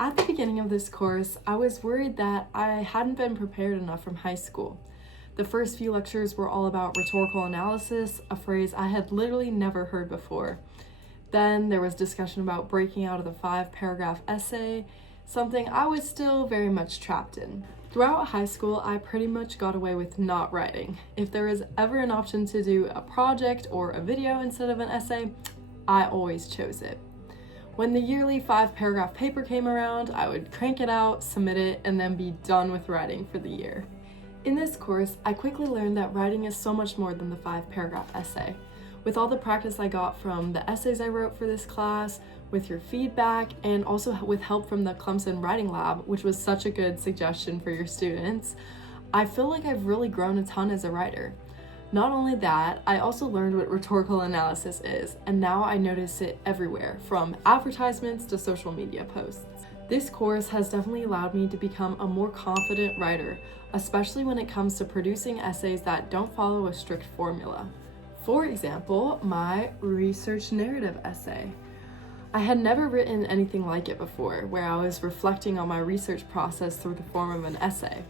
At the beginning of this course, I was worried that I hadn't been prepared enough from high school. The first few lectures were all about rhetorical analysis, a phrase I had literally never heard before. Then there was discussion about breaking out of the 5-paragraph essay, something I was still very much trapped in. Throughout high school, I pretty much got away with not writing. If there was ever an option to do a project or a video instead of an essay, I always chose it. When the yearly 5-paragraph paper came around, I would crank it out, submit it, and then be done with writing for the year. In this course, I quickly learned that writing is so much more than the 5-paragraph essay. With all the practice I got from the essays I wrote for this class, with your feedback, and also with help from the Clemson Writing Lab, which was such a good suggestion for your students, I feel like I've really grown a ton as a writer. Not only that, I also learned what rhetorical analysis is, and now I notice it everywhere, from advertisements to social media posts. This course has definitely allowed me to become a more confident writer, especially when it comes to producing essays that don't follow a strict formula. For example, my research narrative essay. I had never written anything like it before, where I was reflecting on my research process through the form of an essay.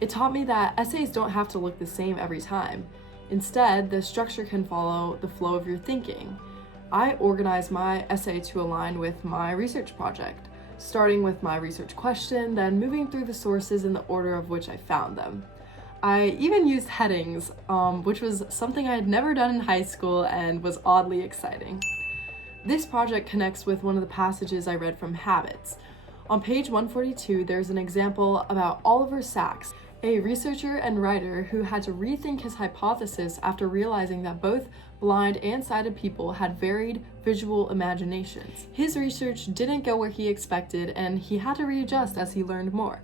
It taught me that essays don't have to look the same every time. Instead, the structure can follow the flow of your thinking. I organized my essay to align with my research project, starting with my research question, then moving through the sources in the order of which I found them. I even used headings, which was something I had never done in high school and was oddly exciting. This project connects with one of the passages I read from Habits. On page 142, there's an example about Oliver Sacks, a researcher and writer who had to rethink his hypothesis after realizing that both blind and sighted people had varied visual imaginations. His research didn't go where he expected, and he had to readjust as he learned more.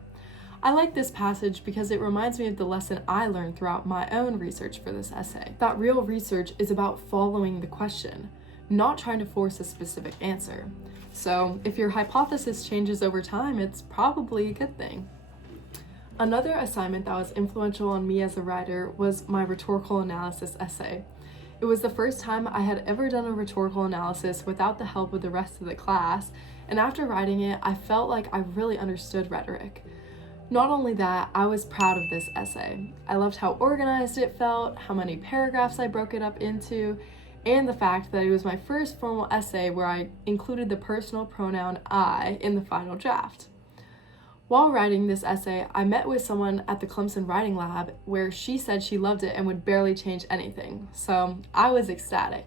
I like this passage because it reminds me of the lesson I learned throughout my own research for this essay. That real research is about following the question, not trying to force a specific answer. So if your hypothesis changes over time, it's probably a good thing. Another assignment that was influential on me as a writer was my rhetorical analysis essay. It was the first time I had ever done a rhetorical analysis without the help of the rest of the class, and after writing it, I felt like I really understood rhetoric. Not only that, I was proud of this essay. I loved how organized it felt, how many paragraphs I broke it up into, and the fact that it was my first formal essay where I included the personal pronoun I in the final draft. While writing this essay, I met with someone at the Clemson Writing Lab where she said she loved it and would barely change anything, so I was ecstatic.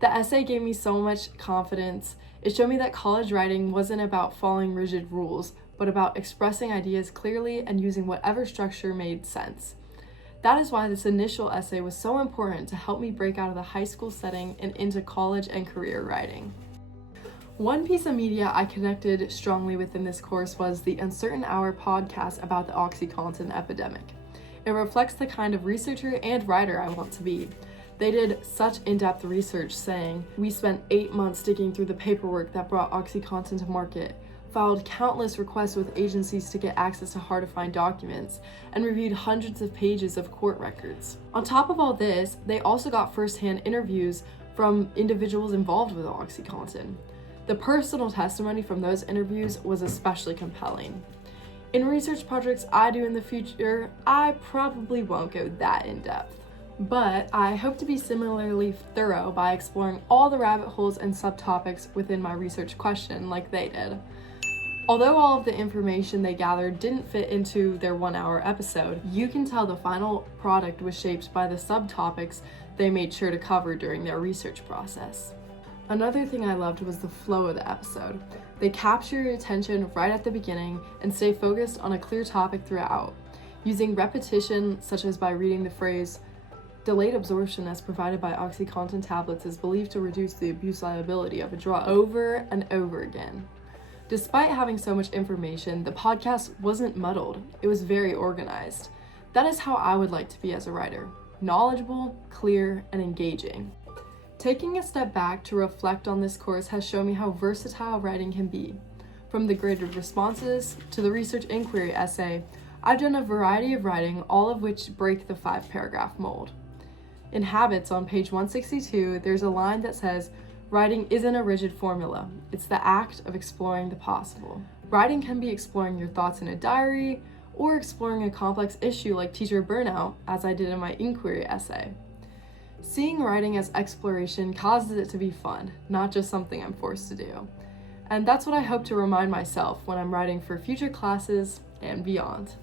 The essay gave me so much confidence. It showed me that college writing wasn't about following rigid rules, but about expressing ideas clearly and using whatever structure made sense. That is why this initial essay was so important to help me break out of the high school setting and into college and career writing. One piece of media I connected strongly with in this course was the Uncertain Hour podcast about the OxyContin epidemic. It reflects the kind of researcher and writer I want to be. They did such in-depth research, saying, "We spent 8 months digging through the paperwork that brought OxyContin to market, filed countless requests with agencies to get access to hard-to-find documents, and reviewed hundreds of pages of court records." On top of all this, they also got first-hand interviews from individuals involved with OxyContin. The personal testimony from those interviews was especially compelling. In research projects I do in the future, I probably won't go that in-depth, but I hope to be similarly thorough by exploring all the rabbit holes and subtopics within my research question like they did. Although all of the information they gathered didn't fit into their 1-hour episode, you can tell the final product was shaped by the subtopics they made sure to cover during their research process. Another thing I loved was the flow of the episode. They capture your attention right at the beginning and stay focused on a clear topic throughout, using repetition such as by reading the phrase, "Delayed absorption as provided by OxyContin tablets is believed to reduce the abuse liability of a drug," over and over again. Despite having so much information, the podcast wasn't muddled. It was very organized. That is how I would like to be as a writer: knowledgeable, clear, and engaging. Taking a step back to reflect on this course has shown me how versatile writing can be. From the graded responses to the research inquiry essay, I've done a variety of writing, all of which break the 5-paragraph mold. In Habits on page 162, there's a line that says, Writing isn't a rigid formula. It's the act of exploring the possible. Writing can be exploring your thoughts in a diary, or exploring a complex issue like teacher burnout, as I did in my inquiry essay. Seeing writing as exploration causes it to be fun, not just something I'm forced to do. And that's what I hope to remind myself when I'm writing for future classes and beyond.